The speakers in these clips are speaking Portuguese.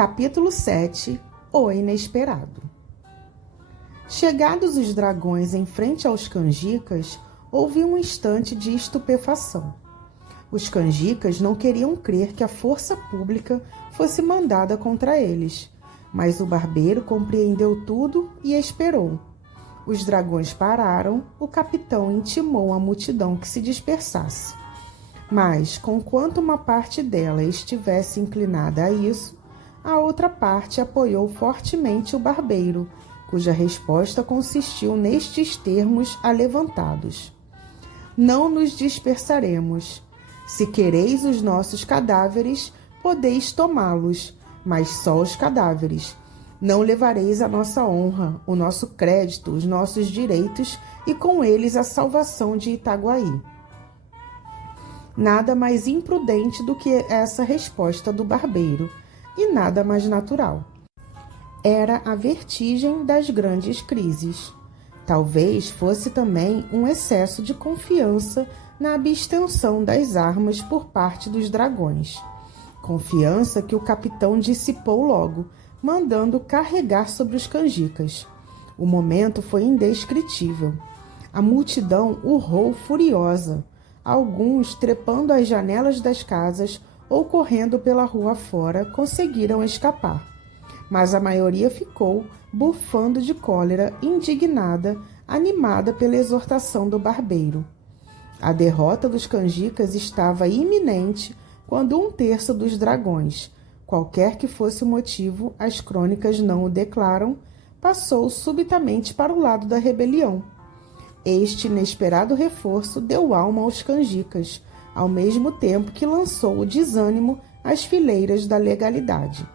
Capítulo 7 O Inesperado. Chegados os dragões em frente aos canjicas, houve um instante de estupefação. Os canjicas não queriam crer que a força pública fosse mandada contra eles, mas o barbeiro compreendeu tudo e esperou. Os dragões pararam, o capitão intimou a multidão que se dispersasse. Mas, conquanto uma parte dela estivesse inclinada a isso, a outra parte apoiou fortemente o barbeiro, cuja resposta consistiu nestes termos alevantados: Não nos dispersaremos. Se quereis os nossos cadáveres, podeis tomá-los, mas só os cadáveres. Não levareis a nossa honra, o nosso crédito, os nossos direitos e com eles a salvação de Itaguaí. Nada mais imprudente do que essa resposta do barbeiro, e nada mais natural. Era a vertigem das grandes crises. Talvez fosse também um excesso de confiança na abstenção das armas por parte dos dragões. Confiança que o capitão dissipou logo, mandando carregar sobre os canjicas. O momento foi indescritível. A multidão urrou furiosa, alguns trepando as janelas das casas ou correndo pela rua fora conseguiram escapar. Mas a maioria ficou bufando de cólera, indignada, animada pela exortação do barbeiro. A derrota dos canjicas estava iminente quando um terço dos dragões, qualquer que fosse o motivo, as crônicas não o declaram, passou subitamente para o lado da rebelião. Este inesperado reforço deu alma aos canjicas, ao mesmo tempo que lançou o desânimo às fileiras da legalidade.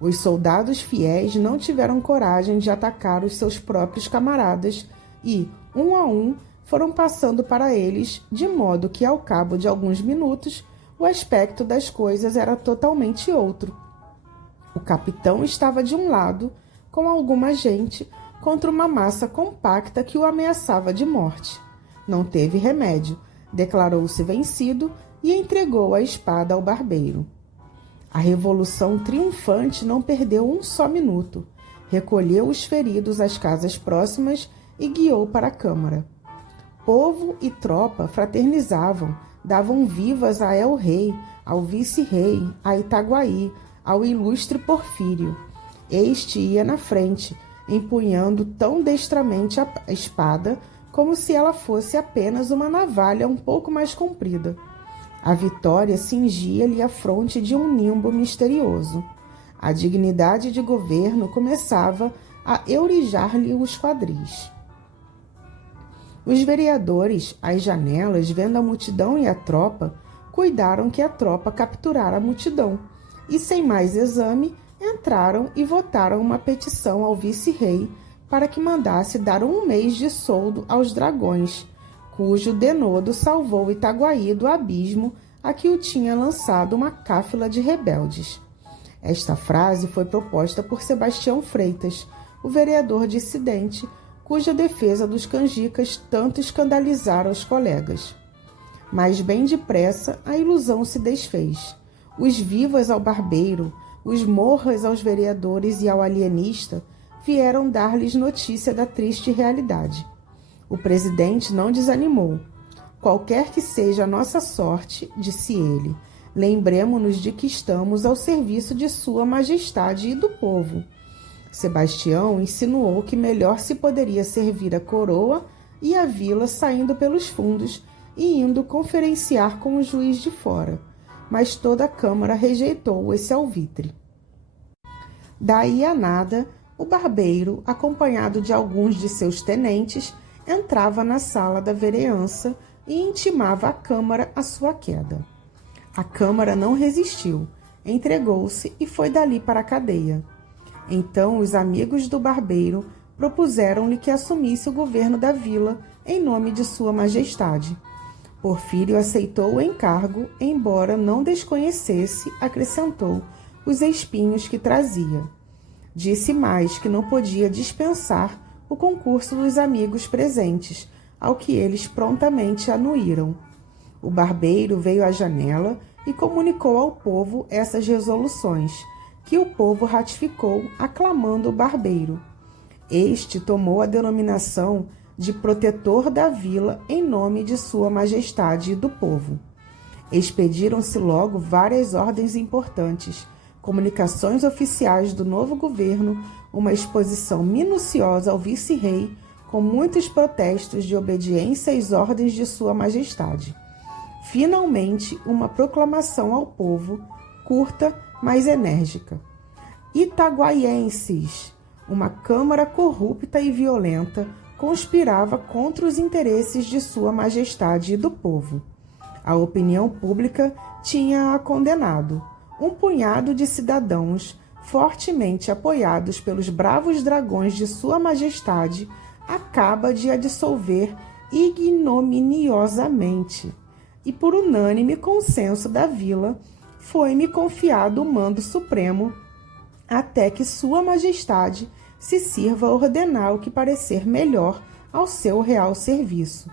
Os soldados fiéis não tiveram coragem de atacar os seus próprios camaradas e, um a um, foram passando para eles, de modo que, ao cabo de alguns minutos, o aspecto das coisas era totalmente outro. O capitão estava de um lado, com alguma gente, contra uma massa compacta que o ameaçava de morte. Não teve remédio, declarou-se vencido e entregou a espada ao barbeiro. A revolução triunfante não perdeu um só minuto. Recolheu os feridos às casas próximas e guiou para a câmara. Povo e tropa fraternizavam, davam vivas a El-Rei, ao vice-rei, a Itaguaí, ao ilustre Porfírio. Este ia na frente, empunhando tão destramente a espada como se ela fosse apenas uma navalha um pouco mais comprida. A vitória cingia-lhe a fronte de um nimbo misterioso. A dignidade de governo começava a eurijar-lhe os quadris. Os vereadores, às janelas, vendo a multidão e a tropa, cuidaram que a tropa capturara a multidão, e, sem mais exame, entraram e votaram uma petição ao vice-rei para que mandasse dar 1 mês de soldo aos dragões, cujo denodo salvou Itaguaí do abismo a que o tinha lançado uma cáfila de rebeldes. Esta frase foi proposta por Sebastião Freitas, o vereador dissidente, cuja defesa dos canjicas tanto escandalizara os colegas. Mas bem depressa a ilusão se desfez. Os vivas ao barbeiro, os morras aos vereadores e ao alienista vieram dar-lhes notícia da triste realidade. O presidente não desanimou. Qualquer que seja a nossa sorte, disse ele, lembremo-nos de que estamos ao serviço de Sua Majestade e do povo. Sebastião insinuou que melhor se poderia servir a coroa e a vila saindo pelos fundos e indo conferenciar com o juiz de fora, mas toda a Câmara rejeitou esse alvitre. Daí a nada, o barbeiro, acompanhado de alguns de seus tenentes, entrava na sala da vereança e intimava à Câmara a sua queda. A Câmara não resistiu, entregou-se e foi dali para a cadeia. Então os amigos do barbeiro propuseram-lhe que assumisse o governo da vila em nome de Sua Majestade. Porfírio aceitou o encargo, embora não desconhecesse, acrescentou, os espinhos que trazia. Disse mais que não podia dispensar o concurso dos amigos presentes, ao que eles prontamente anuíram. O barbeiro veio à janela e comunicou ao povo essas resoluções, que o povo ratificou, aclamando o barbeiro. Este tomou a denominação de protetor da vila em nome de Sua Majestade e do povo. Expediram-se logo várias ordens importantes, comunicações oficiais do novo governo, uma exposição minuciosa ao vice-rei, com muitos protestos de obediência às ordens de Sua Majestade. Finalmente, uma proclamação ao povo, curta, mas enérgica. Itaguaienses! Uma Câmara corrupta e violenta conspirava contra os interesses de Sua Majestade e do povo. A opinião pública tinha-a condenado. Um punhado de cidadãos, fortemente apoiados pelos bravos dragões de Sua Majestade, acaba de a dissolver ignominiosamente. E por unânime consenso da vila, foi-me confiado o mando supremo, até que Sua Majestade se sirva ordenar o que parecer melhor ao seu real serviço.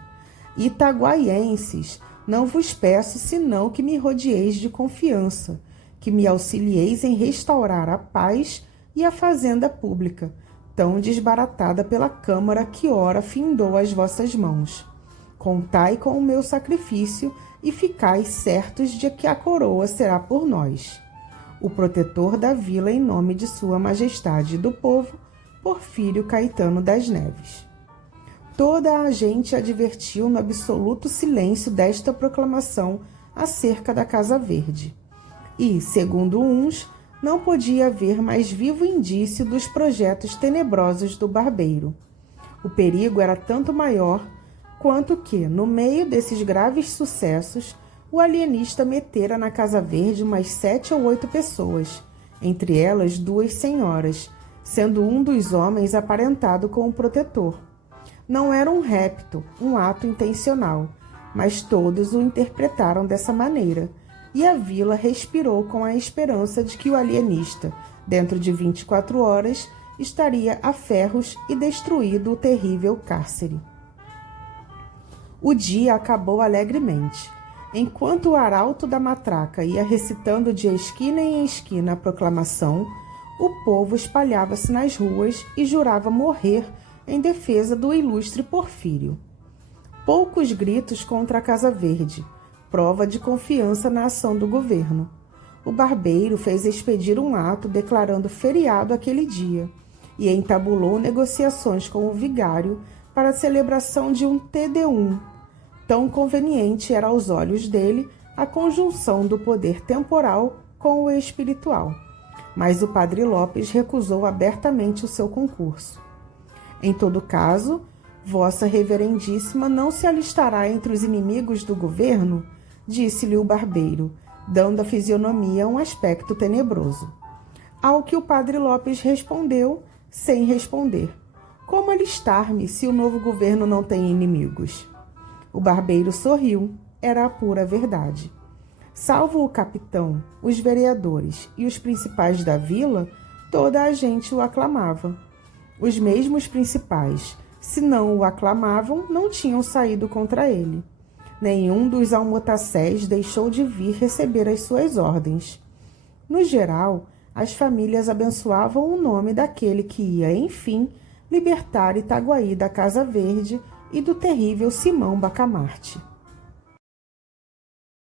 Itaguaienses, não vos peço senão que me rodeeis de confiança, que me auxilieis em restaurar a paz e a fazenda pública, tão desbaratada pela Câmara que ora findou as vossas mãos. Contai com o meu sacrifício e ficai certos de que a coroa será por nós. O protetor da vila em nome de Sua Majestade e do povo, Porfírio Caetano das Neves. Toda a gente advertiu no absoluto silêncio desta proclamação acerca da Casa Verde. E, segundo uns, não podia haver mais vivo indício dos projetos tenebrosos do barbeiro. O perigo era tanto maior quanto que, no meio desses graves sucessos, o alienista metera na Casa Verde umas 7 ou 8 pessoas, entre elas 2 senhoras, sendo um dos homens aparentado com o protetor. Não era um rapto, um ato intencional, mas todos o interpretaram dessa maneira, e a vila respirou com a esperança de que o alienista, dentro de 24 horas, estaria a ferros e destruído o terrível cárcere. O dia acabou alegremente. Enquanto o arauto da matraca ia recitando de esquina em esquina a proclamação, o povo espalhava-se nas ruas e jurava morrer em defesa do ilustre Porfírio. Poucos gritos contra a Casa Verde, prova de confiança na ação do governo. O barbeiro fez expedir um ato declarando feriado aquele dia e entabulou negociações com o vigário para a celebração de um Te-Deum. Tão conveniente era aos olhos dele a conjunção do poder temporal com o espiritual. Mas o padre Lopes recusou abertamente o seu concurso. Em todo caso, Vossa Reverendíssima não se alistará entre os inimigos do governo? Disse-lhe o barbeiro, dando à fisionomia um aspecto tenebroso. Ao que o padre Lopes respondeu, sem responder: como alistar-me se o novo governo não tem inimigos? O barbeiro sorriu, era a pura verdade. Salvo o capitão, os vereadores e os principais da vila, toda a gente o aclamava. Os mesmos principais, se não o aclamavam, não tinham saído contra ele. Nenhum dos almotacés deixou de vir receber as suas ordens. No geral, as famílias abençoavam o nome daquele que ia, enfim, libertar Itaguaí da Casa Verde e do terrível Simão Bacamarte.